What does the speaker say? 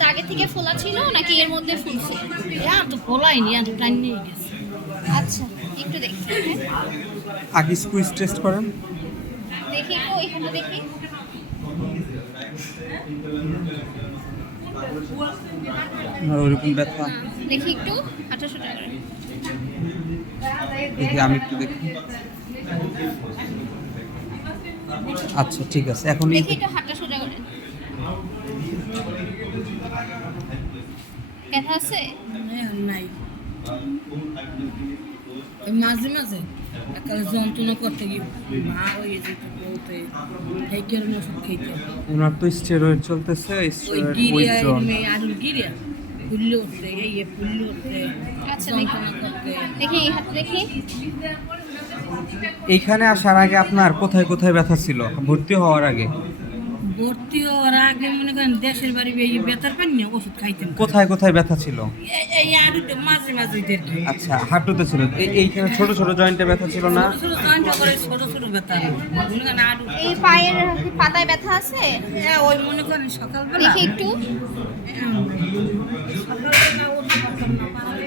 হাত আগে থেকে ফোলা ছিল নাকি এর মধ্যে ফুলছে? আর তো ফলাইনি, আর তো টাইম নিয়ে গেছে। আচ্ছা, একটু দেখি। হ্যাঁ, আগে স্কুইজ টেস্ট করেন। দেখি একটু ওইখানে দেখি। আর ওইরকম ব্যথা দেখি একটু 1800 টাকা করে। দেখি, আমি একটু দেখি। আচ্ছা ঠিক আছে, এখন দেখি একটু হাতটা সোজা করে। ব্যথা আছে? নাই, এই মাঝে মাঝে একালে যন্ত্রণা করতে গিয়ে মা হয়ে যেত, বলতে এই কারণে ওষুধ খেতে। ওনার তো স্টেরয়েড চলতেছে, ওই স্টেরয়েড গিরিয়া উইথড্রন। আলুর গিরিয়া ফুললে উঠতে, এই ফুললে উঠতে, আচ্ছা, দেখি যন্ত্রণা করতে। দেখি এই হাত দেখি। এইখানে আসার আগে আপনার কোথায় কোথায় ব্যথা ছিল ভর্তি হওয়ার আগে? ভর্তি হওয়ার আগে মনে করেন দেশের বাড়ি এই বেতার পান না, ওষুধ খাইতেন। কোথায় কোথায় ব্যথা ছিল? এই আলুতে মাঝে মাঝে দেখি আচ্ছা, হাঁটুতে ছিল। এইখানে ছোট ছোট জয়েন্টে ব্যথা ছিল না? ছোট ছোট জয়েন্ট করে, ছোট ছোট বেতার মনে করেন আলু। এই পায়ের পাতায় ব্যথা আছে? ওই মনে করেন সকালবেলা দেখি একটু। সকালবেলা ওষুধ খেতাম না, পাড়ায়